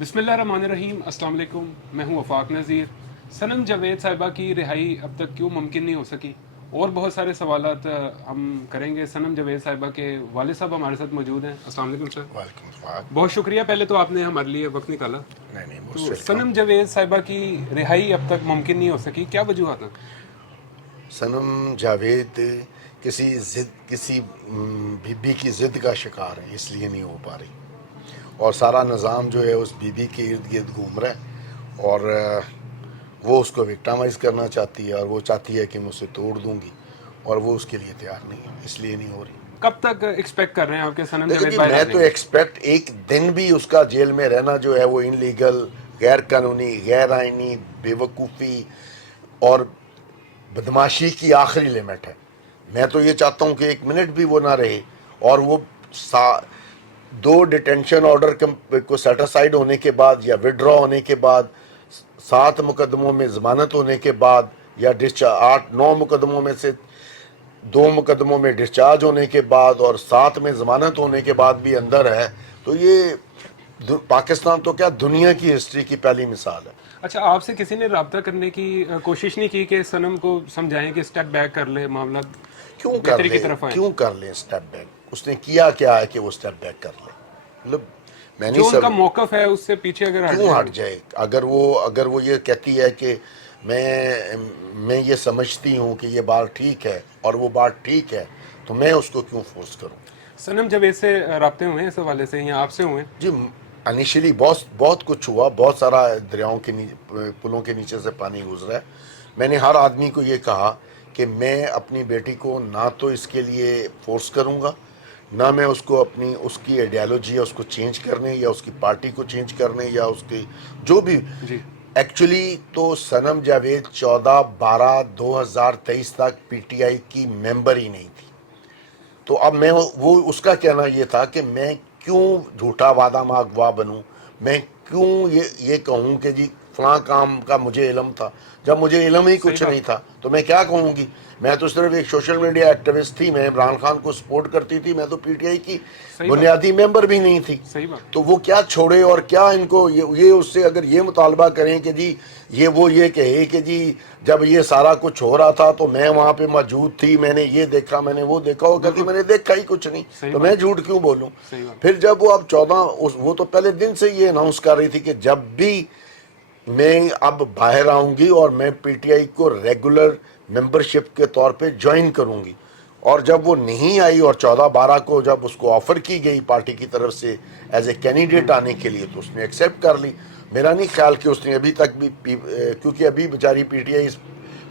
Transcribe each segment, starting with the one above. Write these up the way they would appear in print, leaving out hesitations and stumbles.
بسم اللہ الرحمن الرحیم، السلام علیکم۔ میں ہوں وفاق نذیر۔ صنم جاوید صاحبہ کی رہائی اب تک کیوں ممکن نہیں ہو سکی، اور بہت سارے سوالات ہم کریں گے۔ صنم جاوید صاحبہ کے والد صاحب ہمارے ساتھ موجود ہیں۔ السلام علیکم سر۔ وعلیکم السلام۔ بہت شکریہ، پہلے تو آپ نے ہمارے لیے وقت نکالا۔ نہیں تو صنم جاوید صاحبہ کی رہائی اب تک ممکن نہیں ہو سکی، کیا وجوہات ہیں؟ صنم جاوید کسی بی بی کی ضد کا شکار ہے، اس لیے نہیں ہو پا رہی، اور سارا نظام جو ہے اس بی بی کے ارد گرد گھوم رہا ہے، اور وہ اس کو وکٹامائز کرنا چاہتی ہے، اور وہ چاہتی ہے کہ میں اسے توڑ دوں گی، اور وہ اس کے لیے تیار نہیں ہے، اس لیے نہیں ہو رہی۔ کب تک ایکسپیکٹ کر رہے ہیں آپ کے صنم دیکھیں جاوید جی، باہر میں آنے تو کی؟ ایکسپیکٹ ایک دن بھی اس کا جیل میں رہنا جو ہے وہ ان لیگل، غیر قانونی، غیر آئینی، بے وقوفی اور بدماشی کی آخری لمٹ ہے۔ میں تو یہ چاہتا ہوں کہ ایک منٹ بھی وہ نہ رہے، اور وہ دو ڈیٹینشن آرڈر کو سیٹ اسائیڈ ہونے کے بعد یا وڈرا ہونے کے بعد، 7 مقدموں میں ضمانت ہونے کے بعد، یا 8-9 مقدموں میں سے 2 مقدموں میں ڈسچارج ہونے کے بعد اور 7 میں ضمانت ہونے کے بعد بھی اندر ہے، تو یہ پاکستان تو کیا دنیا کی ہسٹری کی پہلی مثال ہے۔ اچھا، آپ سے کسی نے رابطہ کرنے کی کوشش نہیں کی کہ صنم کو سمجھائیں کہ اسٹیپ بیک کر لے، معاملات کیوں کر بہتری کی لے طرف آئیں؟ کیوں کر لیں اسٹیپ بیک؟ اس نے کیا کیا ہے کہ وہ اسٹیپ بیک کر لے؟ مطلب میں نہیں جو ان کا سب موقف ہے اس سے پیچھے اگر ہٹ کیوں جائیں۔ ہٹ جائے؟ اگر وہ یہ کہتی ہے کہ میں یہ سمجھتی ہوں کہ یہ بات ٹھیک ہے اور وہ بات ٹھیک ہے، تو میں اس کو کیوں فورس کروں؟ صنم جاوید سے رابطے ہوئے ہیں اس حوالے سے، یا آپ سے ہوئے ہیں؟ جی، انیشلی بہت کچھ ہوا، بہت سارا دریاؤں کے پلوں کے نیچے سے پانی گزرا ہے۔ میں نے ہر آدمی کو یہ کہا کہ میں اپنی بیٹی کو نہ تو اس کے لیے فورس کروں گا، نہ میں اس کو اس کی آئیڈیالوجی یا اس کو چینج کرنے یا اس کی پارٹی کو چینج کرنے یا اس کی جو بھی۔ جی ایکچولی تو صنم جاوید 14/12/2023 تک پی ٹی آئی کی ممبر ہی نہیں تھی، تو اب وہ اس کا کہنا یہ تھا کہ میں کیوں جھوٹا وعدہ ماں گواہ بنوں، میں کیوں یہ کہوں کہ جی فلاں کام کا مجھے علم تھا، جب مجھے علم ہی صحیح کچھ بات۔ نہیں تھا تو میں کیا کہوں گی؟ میں تو صرف ایک سوشل میڈیا ایکٹیوسٹ تھی، میں عمران خان کو سپورٹ کرتی تھی، میں تو پی ٹی آئی کی صحیح بات، بنیادی ممبر بھی نہیں تھی۔ صحیح بات۔ تو وہ کیا چھوڑے، اور کیا ان کو یہ اس سے اگر یہ مطالبہ کریں کہ جی یہ کہے کہ جی جب یہ سارا کچھ ہو رہا تھا تو میں وہاں پہ موجود تھی، میں نے یہ دیکھا، میں نے وہ دیکھا، وہ کہتی میں نے دیکھا ہی کچھ نہیں، صحیح تو بات، میں جھوٹ کیوں بولوں؟ صحیح بات۔ پھر جب وہ اب 14 وہ تو پہلے دن سے یہ اناؤنس کر رہی تھی کہ جب بھی میں اب باہر آؤں گی اور میں پی ٹی آئی کو ریگولر ممبرشپ کے طور پہ جوائن کروں گی، اور جب وہ نہیں آئی اور 14/12 کو جب اس کو آفر کی گئی پارٹی کی طرف سے ایز اے کینڈیڈیٹ آنے کے لیے، تو اس نے ایکسیپٹ کر لی۔ میرا نہیں خیال کہ اس نے ابھی تک بھی کیونکہ ابھی بیچاری پی ٹی آئی اس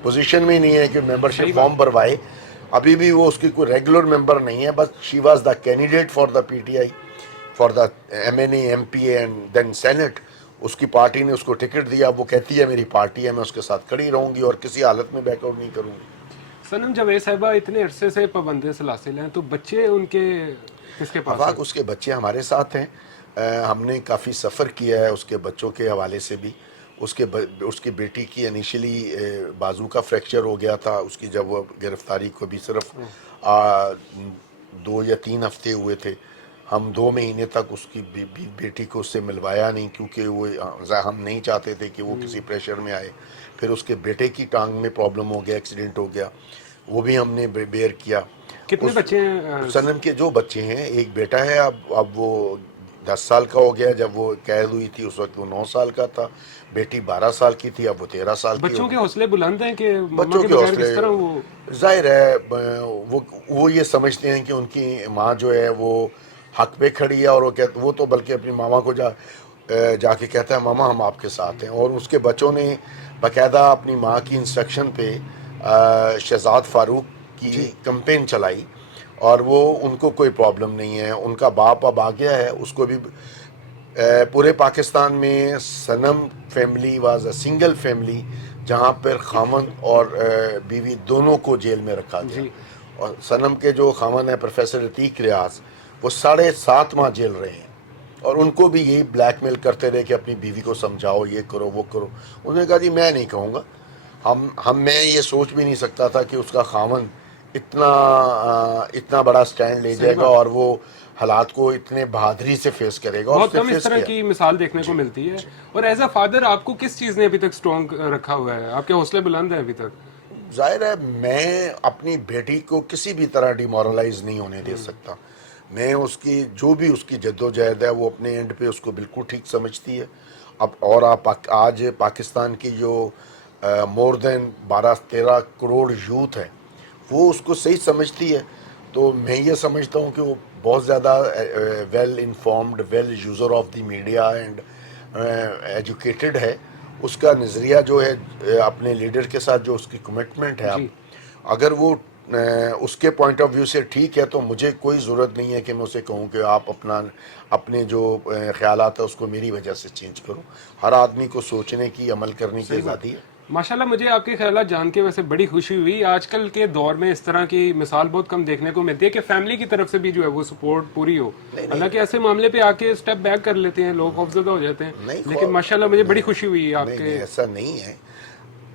پوزیشن میں نہیں ہے کہ صحیح ممبرشپ بات، فارم بھروائے، ابھی بھی وہ اس کی کوئی ریگولر ممبر نہیں ہے، بس she was the candidate for the P T I, for the M N A, M P A and then senate. اس کی پارٹی نے اس کو ٹکٹ دیا، وہ کہتی ہے میری پارٹی ہے، میں اس کے ساتھ کھڑی رہوں گی اور کسی حالت میں بیک آؤٹ نہیں کروں گی۔ صنم جاوید صاحبہ اتنے عرصے سے پابند سلاسل ہیں، تو بچے ان کے کس کے پاس ہیں؟ آفاق، اس کے بچے ہمارے ساتھ ہیں، ہم نے کافی سفر کیا ہے اس کے بچوں کے حوالے سے بھی۔ اس کی بیٹی کی انیشلی بازو کا فریکچر ہو گیا تھا، اس کی جب وہ گرفتاری کو بھی صرف 2 یا 3 ہفتے ہوئے تھے، ہم 2 مہینے تک اس کی بیٹی کو اس سے ملوایا نہیں، کیونکہ وہ ہم نہیں چاہتے تھے کہ وہ کسی پریشر میں آئے۔ پھر اس کے بیٹے کی ٹانگ میں پرابلم ہو گیا، ایکسیڈنٹ ہو گیا، وہ بھی ہم نے بیئر کیا۔ کتنے بچے ہیں؟ صنم کے جو بچے ہیں، ایک بیٹا ہے، اب وہ 10 سال کا ہو گیا، جب وہ قید ہوئی تھی اس وقت وہ 9 سال کا تھا، بیٹی 12 سال کی تھی، اب وہ 13 سال کی بچوں ہو کے گئی۔ حوصلے بلند ہیں کہ ماما بچوں کے کے بغیر حوصلے کس طرح وہ؟ ظاہر ہے وہ یہ سمجھتے ہیں کہ ان کی ماں جو ہے وہ حق پہ کھڑی ہے، اور وہ تو بلکہ اپنی ماما کو جا کے کہتا ہے ماما ہم آپ کے ساتھ ہیں، اور اس کے بچوں نے باقاعدہ اپنی ماں کی انسٹرکشن پہ شہزاد فاروق کی جی کمپین چلائی، اور وہ ان کو کوئی پرابلم نہیں ہے، ان کا باپ اب آ گیا ہے، اس کو بھی پورے پاکستان میں Sanam family was a single family جہاں پر خامن اور بیوی دونوں کو جیل میں رکھا گیا، جی اور صنم کے جو خامن ہے پروفیسر عتیق ریاض، وہ 7.5 ماہ جیل رہے ہیں، اور ان کو بھی یہی بلیک میل کرتے رہے کہ اپنی بیوی کو سمجھاؤ، یہ کرو وہ کرو۔ انہوں نے کہا جی میں نہیں کہوں گا، میں یہ سوچ بھی نہیں سکتا تھا کہ اس کا خامن اتنا بڑا سٹینڈ لے جائے گا اور وہ حالات کو اتنے بہادری سے فیس کرے گا. بہت کم اس طرح کی مثال دیکھنے کو ملتی ہے. اور ایز اے فادر آپ کو کس چیز نے ابھی تک اسٹرانگ رکھا ہوا ہے؟ آپ کے حوصلے بلند ہیں ابھی تک؟ ظاہر ہے میں اپنی بیٹی کو کسی بھی طرح ڈیمورلائز نہیں ہونے دے سکتا. میں اس کی جو بھی اس کی جد و جہد ہے وہ اپنے اینڈ پہ اس کو بالکل ٹھیک سمجھتی ہے. اب اور آپ آج پاکستان کی جو مور دین 12-13 کروڑ یوتھ ہے وہ اس کو صحیح سمجھتی ہے. تو میں یہ سمجھتا ہوں کہ وہ بہت زیادہ well informed, well user of the media and educated ہے. اس کا نظریہ جو ہے اپنے لیڈر کے ساتھ جو اس کی کمٹمنٹ ہے، اگر وہ اس کے پوائنٹ آف ویو سے ٹھیک ہے تو مجھے کوئی ضرورت نہیں ہے کہ میں اسے کہوں کہ آپ اپنے جو خیالات ہیں اس کو میری وجہ سے چینج کرو. ہر آدمی کو سوچنے کی، عمل کرنے کی آزادی ہے. ماشاءاللہ مجھے آپ کے خیالات جان کے ویسے بڑی خوشی ہوئی. آج کل کے دور میں اس طرح کی مثال بہت کم دیکھنے کو ملتی ہے کہ فیملی کی طرف سے بھی جو ہے وہ سپورٹ پوری ہو. حالانکہ ایسے معاملے پہ آ کے اسٹیپ بیک کر لیتے ہیں لوگ، خوفزدہ ہو جاتے ہیں، لیکن ماشاءاللہ مجھے بڑی خوشی ہوئی آپ کے. ایسا نہیں ہے.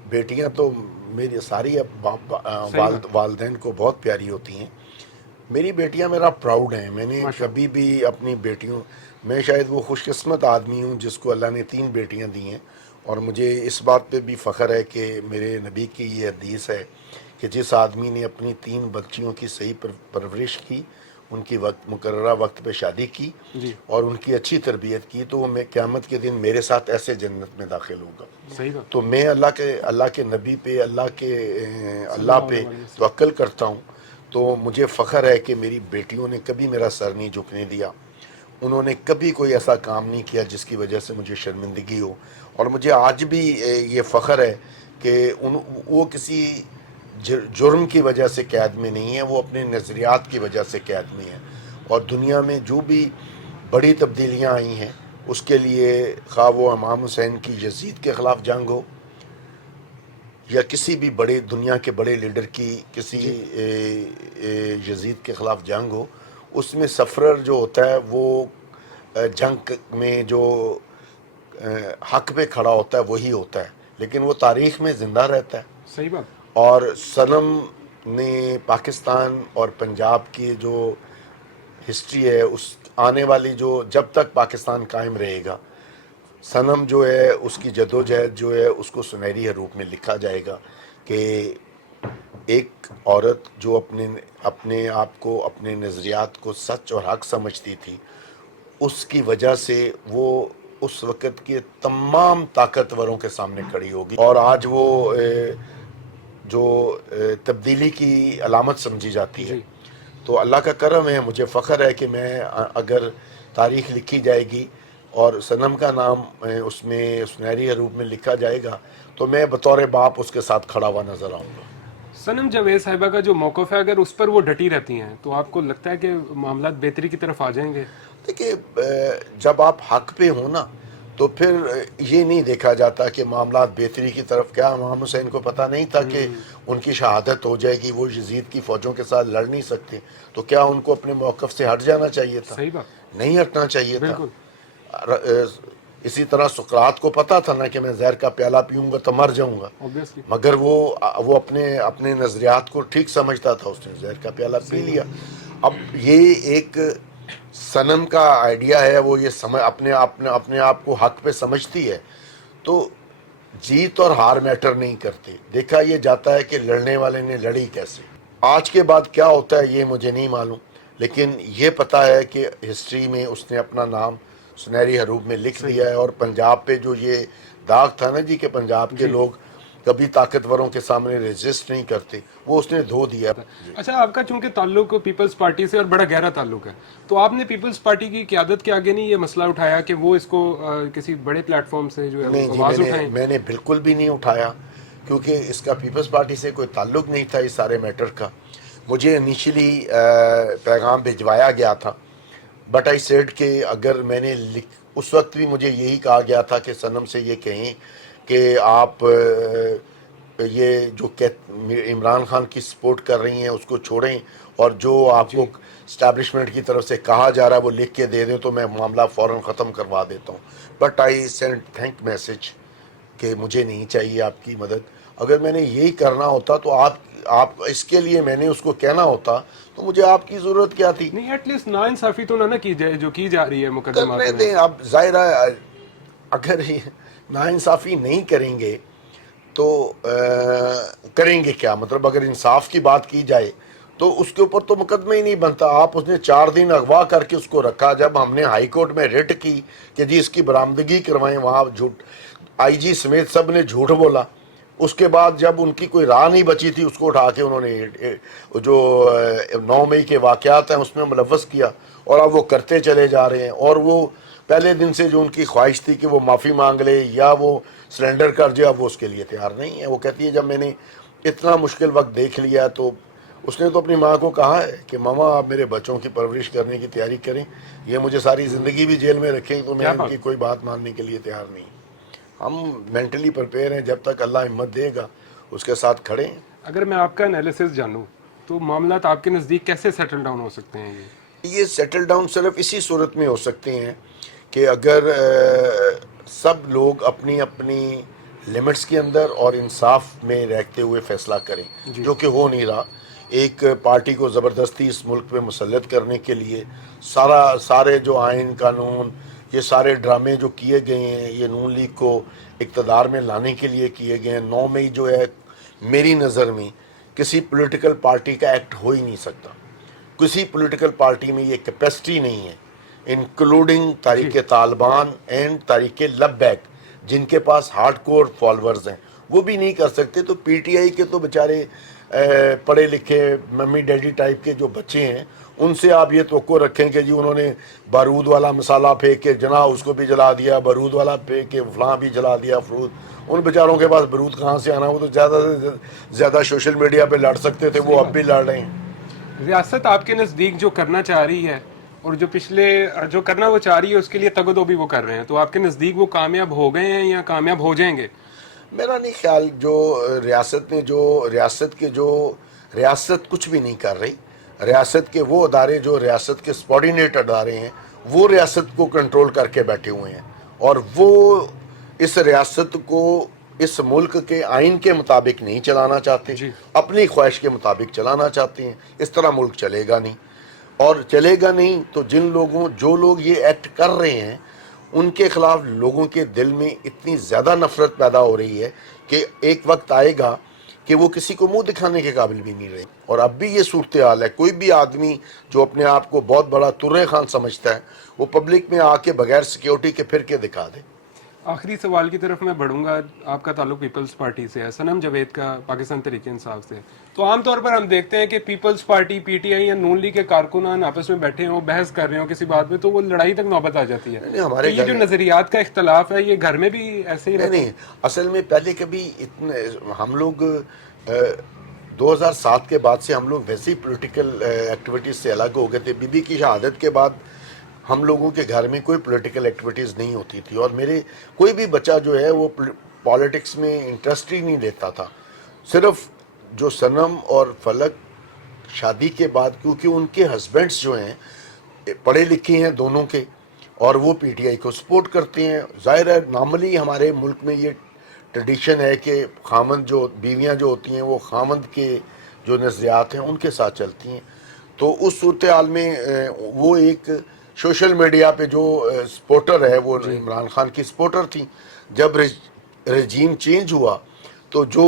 بیٹیاں تو میری ساری والدین کو بہت پیاری ہوتی ہیں. میری بیٹیاں میرا پراؤڈ ہیں. میں نے کبھی بھی اپنی بیٹیوں، میں شاید وہ خوش قسمت آدمی ہوں جس کو اللہ نے 3 بیٹیاں دی ہیں. اور مجھے اس بات پہ بھی فخر ہے کہ میرے نبی کی یہ حدیث ہے کہ جس آدمی نے اپنی 3 بچیوں کی صحیح پرورش کی، ان کی مقررہ وقت پہ شادی کی اور ان کی اچھی تربیت کی، تو وہ میں قیامت کے دن میرے ساتھ ایسے جنت میں داخل ہوگا. تو میں اللہ کے نبی پہ، اللہ پہ توکل کرتا ہوں. تو مجھے فخر ہے کہ میری بیٹیوں نے کبھی میرا سر نہیں جھکنے دیا. انہوں نے کبھی کوئی ایسا کام نہیں کیا جس کی وجہ سے مجھے شرمندگی ہو. اور مجھے آج بھی یہ فخر ہے کہ وہ کسی جرم کی وجہ سے قید میں نہیں ہے، وہ اپنے نظریات کی وجہ سے قید میں ہے. اور دنیا میں جو بھی بڑی تبدیلیاں آئی ہیں اس کے لیے، خواہ وہ امام حسین کی یزید کے خلاف جنگ ہو یا کسی بھی بڑے دنیا کے بڑے لیڈر کی کسی یزید کے خلاف جنگ ہو، اس میں سفرر جو ہوتا ہے وہ جنگ میں جو حق پہ کھڑا ہوتا ہے وہی ہوتا ہے، لیکن وہ تاریخ میں زندہ رہتا ہے. صحیح بات. اور صنم نے پاکستان اور پنجاب کی جو ہسٹری ہے، اس آنے والی جو جب تک پاکستان قائم رہے گا، صنم جو ہے اس کی جدوجہد جو ہے اس کو سنہری حروف میں لکھا جائے گا کہ ایک عورت جو اپنے آپ کو، اپنے نظریات کو سچ اور حق سمجھتی تھی، اس کی وجہ سے وہ اس وقت کے تمام طاقتوروں کے سامنے کھڑی ہوگی. اور آج وہ جو تبدیلی کی علامت سمجھی جاتی ہے. تو اللہ کا کرم ہے، مجھے فخر ہے کہ میں اگر تاریخ لکھی جائے گی اور صنم کا نام اس میں سنہری حروف میں لکھا جائے گا تو میں بطور باپ اس کے ساتھ کھڑا ہوا نظر آؤں گا. صنم جاوید صاحبہ کا جو موقف ہے، اگر اس پر وہ ڈٹی رہتی ہیں تو آپ کو لگتا ہے کہ معاملات بہتری کی طرف آ جائیں گے؟ دیکھیے، جب آپ حق پہ ہو نا تو پھر یہ نہیں دیکھا جاتا کہ معاملات بہتری کی طرف. کیا امام حسین کو پتہ نہیں تھا کہ ان کی شہادت ہو جائے گی، وہ یزید کی فوجوں کے ساتھ لڑ نہیں سکتے؟ تو کیا ان کو اپنے موقف سے ہٹ جانا چاہیے تھا؟ صحیح بات. نہیں ہٹنا چاہیے تھا. اسی طرح سقراط کو پتا تھا نا کہ میں زہر کا پیالہ پیوں گا تو مر جاؤں گا، مگر وہ اپنے نظریات کو ٹھیک سمجھتا تھا، اس نے زہر کا پیالہ پی لیا. اب یہ ایک صنم کا آئیڈیا ہے، وہ یہ اپنے آپ کو حق پہ سمجھتی ہے. تو جیت اور ہار میٹر نہیں کرتے، دیکھا یہ جاتا ہے کہ لڑنے والے نے لڑی کیسے. آج کے بعد کیا ہوتا ہے یہ مجھے نہیں معلوم، لیکن یہ پتا ہے کہ ہسٹری میں اس نے اپنا نام سنہری حروف میں لکھ دیا ہے. اور پنجاب پہ جو یہ داغ تھا نا جی کہ پنجاب کے لوگ کبھی طاقتوروں کے سامنے ریزسٹ نہیں کرتے، وہ اس نے دھو دیا. اچھا، آپ کا چونکہ تعلق پیپلز پارٹی سے اور بڑا گہرا تعلق ہے، تو آپ نے پیپلز پارٹی کی قیادت کے آگے نہیں یہ مسئلہ اٹھایا کہ وہ اس کو کسی بڑے پلیٹ فارم سے جو ہے آواز اٹھائیں؟ میں نے بالکل بھی نہیں اٹھایا، کیونکہ اس کا پیپلز پارٹی سے کوئی تعلق نہیں تھا اس سارے میٹر کا. مجھے انیشلی پیغام بھجوایا گیا تھا، بٹ آئی سیڈ کہ اگر میں نے اس وقت بھی مجھے یہی کہا گیا تھا کہ صنم سے یہ کہیں کہ آپ یہ جو عمران خان کی سپورٹ کر رہی ہیں اس کو چھوڑیں، اور جو آپ کو اسٹیبلشمنٹ کی طرف سے کہا جا رہا ہے وہ لکھ کے دے دیں تو میں معاملہ فوراً ختم کروا دیتا ہوں. But I send thank message کہ مجھے نہیں چاہیے آپ کی مدد. اگر میں نے یہی کرنا ہوتا تو آپ اس کے لیے میں نے اس کو کہنا ہوتا تو مجھے آپ کی ضرورت کیا تھی؟ نہیں ایٹ لیسٹ نا انصافی تو نہ کی جائے جو کی جا رہی ہے مقدمات کرنے میں. دیں. اب ظاہر ہے اگر ناانصافی نہیں کریں گے تو کریں گے کیا؟ مطلب اگر انصاف کی بات کی جائے تو اس کے اوپر تو مقدمہ ہی نہیں بنتا. آپ اس نے 4 دن اغوا کر کے اس کو رکھا. جب ہم نے ہائی کورٹ میں ریٹ کی کہ جی اس کی برآمدگی کروائیں، وہاں جھوٹ آئی جی سمیت سب نے جھوٹ بولا. اس کے بعد جب ان کی کوئی راہ نہیں بچی تھی اس کو اٹھا کے انہوں نے جو 9 مئی کے واقعات ہیں اس میں ملوث کیا، اور اب وہ کرتے چلے جا رہے ہیں. اور وہ پہلے دن سے جو ان کی خواہش تھی کہ وہ معافی مانگ لے یا وہ سرنڈر کر جائے، اب وہ اس کے لیے تیار نہیں ہے. وہ کہتی ہے جب میں نے اتنا مشکل وقت دیکھ لیا تو اس نے تو اپنی ماں کو کہا ہے کہ ماما آپ میرے بچوں کی پرورش کرنے کی تیاری کریں، یہ مجھے ساری زندگی بھی جیل میں رکھیں تو میں کیا ان بات. کی کوئی بات ماننے کے لیے تیار نہیں. ہم مینٹلی پریپیئر ہیں، جب تک اللہ ہمت دے گا اس کے ساتھ کھڑے ہیں. اگر میں آپ کا انالیسس جانوں تو معاملات آپ کے نزدیک کیسے سیٹل ڈاؤن ہو سکتے ہیں یہ سیٹل ڈاؤن صرف اسی صورت میں ہو سکتے ہیں کہ اگر سب لوگ اپنی اپنی لمٹس کے اندر اور انصاف میں رہتے ہوئے فیصلہ کریں، جی. جو کہ ہو نہیں رہا. ایک پارٹی کو زبردستی اس ملک پہ مسلط کرنے کے لیے سارے جو آئین قانون، یہ سارے ڈرامے جو کیے گئے ہیں، یہ نون لیگ کو اقتدار میں لانے کے لیے کیے گئے ہیں. 9 مئی جو ہے میری نظر میں کسی پولیٹیکل پارٹی کا ایکٹ ہو ہی نہیں سکتا. کسی پولیٹیکل پارٹی میں یہ کیپیسٹی نہیں ہے، انکلوڈنگ جی. تحریک طالبان اینڈ تحریک لبیک، جن کے پاس ہارڈ کور فالورز ہیں، وہ بھی نہیں کر سکتے. تو پی ٹی آئی کے تو بیچارے پڑھے لکھے ممی ڈیڈی ٹائپ کے جو بچے ہیں، ان سے آپ یہ توقع رکھیں کہ جی انہوں نے بارود والا مسالہ پھینک کے جناح اس کو بھی جلا دیا، بارود والا پھینک کے فلاں بھی جلا دیا فروٹ. ان بیچاروں کے پاس بارود کہاں سے آنا؟ وہ تو زیادہ سے زیادہ سوشل میڈیا پہ لڑ سکتے تھے، وہ اب بھی لڑ رہے ہیں. ریاست آپ کے نزدیک جو کرنا چاہ رہی ہے اور جو پچھلے جو کرنا وہ چاہ رہی ہے اس کے لیے تگ و دو بھی وہ کر رہے ہیں، تو آپ کے نزدیک وہ کامیاب ہو گئے ہیں یا کامیاب ہو جائیں گے؟ میرا نہیں خیال. جو ریاست کچھ بھی نہیں کر رہی. ریاست کے وہ ادارے جو ریاست کے سپارڈینیٹ ادارے ہیں وہ ریاست کو کنٹرول کر کے بیٹھے ہوئے ہیں، اور وہ اس ریاست کو اس ملک کے آئین کے مطابق نہیں چلانا چاہتے، جی. اپنی خواہش کے مطابق چلانا چاہتے ہیں. اس طرح ملک چلے گا نہیں. اور چلے گا نہیں تو جو لوگ یہ ایکٹ کر رہے ہیں ان کے خلاف لوگوں کے دل میں اتنی زیادہ نفرت پیدا ہو رہی ہے کہ ایک وقت آئے گا کہ وہ کسی کو منہ دکھانے کے قابل بھی نہیں رہے. اور اب بھی یہ صورتحال ہے. کوئی بھی آدمی جو اپنے آپ کو بہت بڑا ترے خان سمجھتا ہے وہ پبلک میں آ کے بغیر سیکیورٹی کے پھر کے دکھا دے. آخری سوال کی طرف میں بڑھوں گا. آپ کا تعلق پیپلز پارٹی سے ہے، صنم جاوید کا پاکستان تحریک انصاف سے. تو عام طور پر ہم دیکھتے ہیں کہ Peoples Party, P T I یا نون لیگ کے کارکنان آپس میں بیٹھے ہوں، بہس کر رہے ہوں کسی بات میں، تو وہ لڑائی تک نوبت آ جاتی ہے. نہیں، ہمارے تو یہ جو نظریات کا اختلاف ہے یہ گھر میں بھی ایسے ہی رہتا ہے؟ نہیں، اصل میں پہلے کبھی ہم لوگ 2007 کے بعد سے ہم لوگ ویسی پولیٹیکل ایکٹیویٹیز سے الگ ہو گئے تھے. بی بی کی شہادت کے بعد ہم لوگوں کے گھر میں کوئی پولیٹیکل ایکٹیویٹیز نہیں ہوتی تھی، اور میرے کوئی بھی بچہ جو ہے وہ پالیٹکس میں انٹرسٹ ہی نہیں لیتا تھا. صرف جو صنم اور فلک شادی کے بعد، کیونکہ ان کے ہسبینڈس جو ہیں پڑھے لکھے ہیں دونوں کے، اور وہ پی ٹی آئی کو سپورٹ کرتے ہیں. ظاہر ہے نارملی ہمارے ملک میں یہ ٹریڈیشن ہے کہ بیویاں جو ہوتی ہیں وہ خامند کے جو نظریات ہیں ان کے ساتھ چلتی ہیں. تو اس صورتحال میں وہ ایک سوشل میڈیا پہ جو سپورٹر ہے وہ عمران خان کی سپورٹر تھیں. جب رجیم چینج ہوا تو جو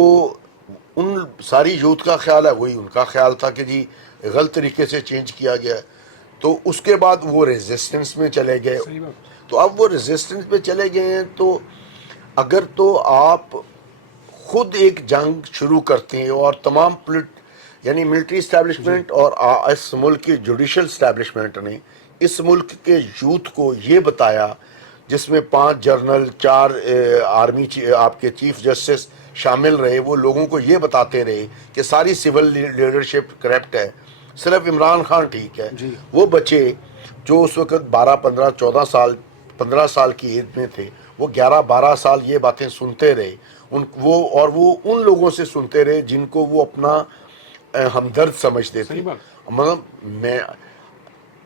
ان ساری یوتھ کا خیال ہے وہی ان کا خیال تھا کہ جی غلط طریقے سے چینج کیا گیا ہے. تو اس کے بعد وہ ریزسٹنس میں چلے گئے. صحیح بات. تو اب وہ ریزسٹنس میں چلے گئے ہیں تو اگر تو آپ خود ایک جنگ شروع کرتے ہیں اور تمام یعنی ملٹری اسٹیبلشمنٹ اور اس ملک کی جوڈیشل اسٹیبلشمنٹ نے اس ملک کے یوتھ کو یہ بتایا، جس میں 5 جرنل، 4 آرمی آپ کے چیف جسٹس شامل رہے، وہ لوگوں کو یہ بتاتے رہے کہ ساری سول لیڈرشپ کرپٹ ہے، صرف عمران خان ٹھیک ہے. جی. وہ بچے جو اس وقت 12 15 14 سال 15 سال کی ایج میں تھے وہ 11 12 سال یہ باتیں سنتے رہے. وہ ان لوگوں سے سنتے رہے جن کو وہ اپنا ہمدرد سمجھتے تھے. صحیح بات. مطلب میں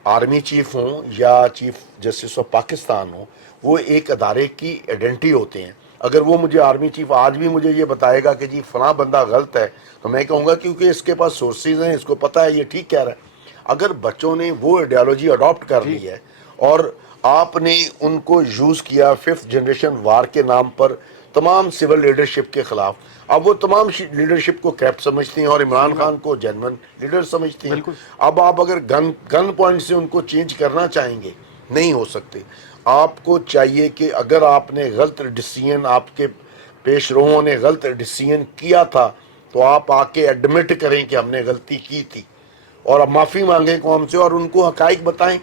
آرمی چیف ہوں یا چیف جسٹس آف پاکستان ہوں، وہ ایک ادارے کی ایڈنٹی ہوتے ہیں. اگر وہ مجھے آرمی چیف آج بھی مجھے یہ بتائے گا کہ جی فلاں بندہ غلط ہے تو میں کہوں گا کیونکہ اس کے پاس سورسز ہیں، اس کو پتہ ہے یہ ٹھیک کہہ رہا ہے۔ اگر بچوں نے وہ آئیڈیالوجی اڈاپٹ کر لی ہے اور آپ نے ان کو یوز کیا 5th جنریشن وار کے نام پر تمام سول لیڈرشپ کے خلاف، اب وہ تمام لیڈرشپ کو کریپٹ سمجھتے ہیں اور عمران خان کو جینون لیڈر سمجھتے ہیں۔ اب آپ اگر گن پوائنٹ سے ان کو چینج کرنا چاہیں گے، نہیں ہو سکتے۔ آپ کو چاہیے کہ اگر آپ نے غلط ڈیسیژن، آپ کے پیش رووں نے غلط ڈیسیژن کیا تھا تو آپ آ کے ایڈمٹ کریں کہ ہم نے غلطی کی تھی اور اب معافی مانگیں قوم سے اور ان کو حقائق بتائیں۔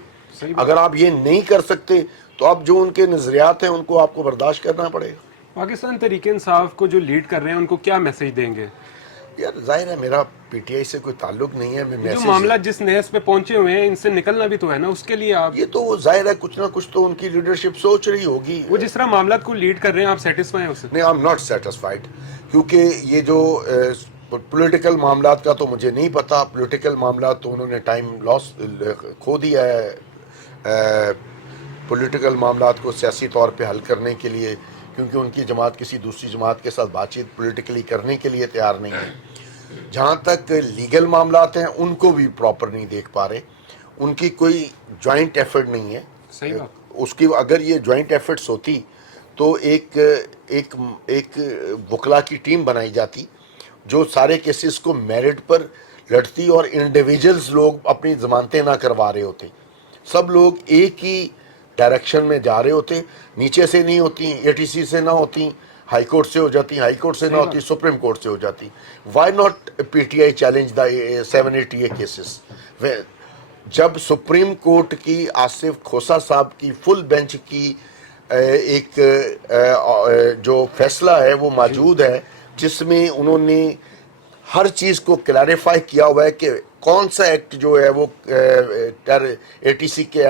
اگر آپ یہ نہیں کر سکتے تو اب جو ان کے نظریات ہیں ان کو آپ کو برداشت کرنا پڑے گا۔ پاکستان تحریک انصاف کو جو لیڈ کر رہے ہیں ان کو کیا میسج دیں گے؟ یار ظاہر ہے میرا پی ٹی آئی سے کوئی تعلق نہیں ہے، میں جو میسج معاملہ جس نہج پہ پہنچے ہوئے ہیں ان سے نکلنا بھی تو ہے نا، اس کے لیے آپ یہ تو ظاہر ہے کچھ نہ کچھ تو ان کی لیڈرشپ سوچ رہی ہوگی۔ وہ جس طرح معاملات کو لیڈ کر رہے ہیں آپ سیٹسفائی ہیں اس سے؟ نہیں، آئی ایم ناٹ سیٹسفائیڈ، کیونکہ یہ جو پولیٹیکل معاملات کا تو مجھے نہیں پتا۔ پولیٹیکل معاملات تو انہوں نے ٹائم لاس کھو دیا ہے پولیٹیکل معاملات کو سیاسی طور پہ حل کرنے کے لیے، کیونکہ ان کی جماعت کسی دوسری جماعت کے ساتھ بات چیت پولیٹیکلی کرنے کے لیے تیار نہیں ہے۔ جہاں تک لیگل معاملات ہیں ان کو بھی پراپر نہیں دیکھ پا رہے، ان کی کوئی جوائنٹ ایفرٹ نہیں ہے۔ صحیح بات۔ اس کی اگر یہ جوائنٹ ایفرٹس ہوتی تو ایک وکلا کی ٹیم بنائی جاتی جو سارے کیسز کو میرٹ پر لڑتی اور انڈیویجلز لوگ اپنی ضمانتیں نہ کروا رہے ہوتے، سب لوگ ایک ہی ڈائریکشن میں جا رہے ہوتے، نیچے سے نہیں ہوتی، اے ٹی سی سے نہ ہوتی، ہائی کورٹ سے ہو جاتی، ہائی کورٹ سے نہ ہوتی، سپریم کورٹ سے ہو جاتی۔ Why not P T I challenge the 780 cases? جب سپریم کورٹ کی آصف کھوسہ صاحب کی فل بینچ کی ایک جو فیصلہ ہے وہ موجود ہے جس میں انہوں نے ہر چیز کو کلیریفائی کیا ہوا ہے کہ کون سا ایکٹ جو ہے وہ اے ٹی سی کے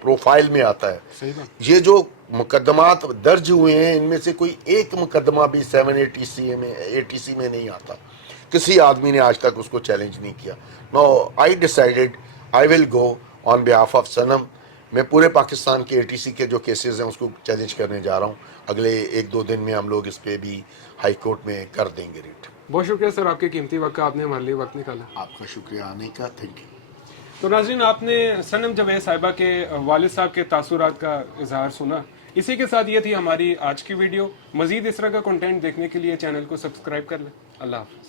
پروفائل میں آتا ہے۔ یہ جو مقدمات درج ہوئے ہیں ان میں سے کوئی ایک مقدمہ بھی 780 میں نہیں آتا، کسی آدمی نے آج تک اس کو چیلنج نہیں کیا۔ No I decided I will go on behalf of Sanam. میں پورے پاکستان کے اے ٹی سی کے جو کیسز ہیں اس کو چیلنج کرنے جا رہا ہوں، اگلے 1-2 دن میں ہم لوگ اس پہ بھی ہائی کورٹ میں کر دیں گے ریٹ۔ بہت شکریہ سر، آپ کے قیمتی وقت کا، آپ نے ہمارے لیے وقت نکالا۔ آپ کا شکریہ آنے کا، تھینک یو۔ تو ناظرین، آپ نے صنم جاوید صاحبہ کے والد صاحب کے تاثرات کا اظہار سنا۔ اسی کے ساتھ یہ تھی ہماری آج کی ویڈیو۔ مزید اس طرح کا کنٹینٹ دیکھنے کے لیے چینل کو سبسکرائب کر لیں۔ اللہ حافظ۔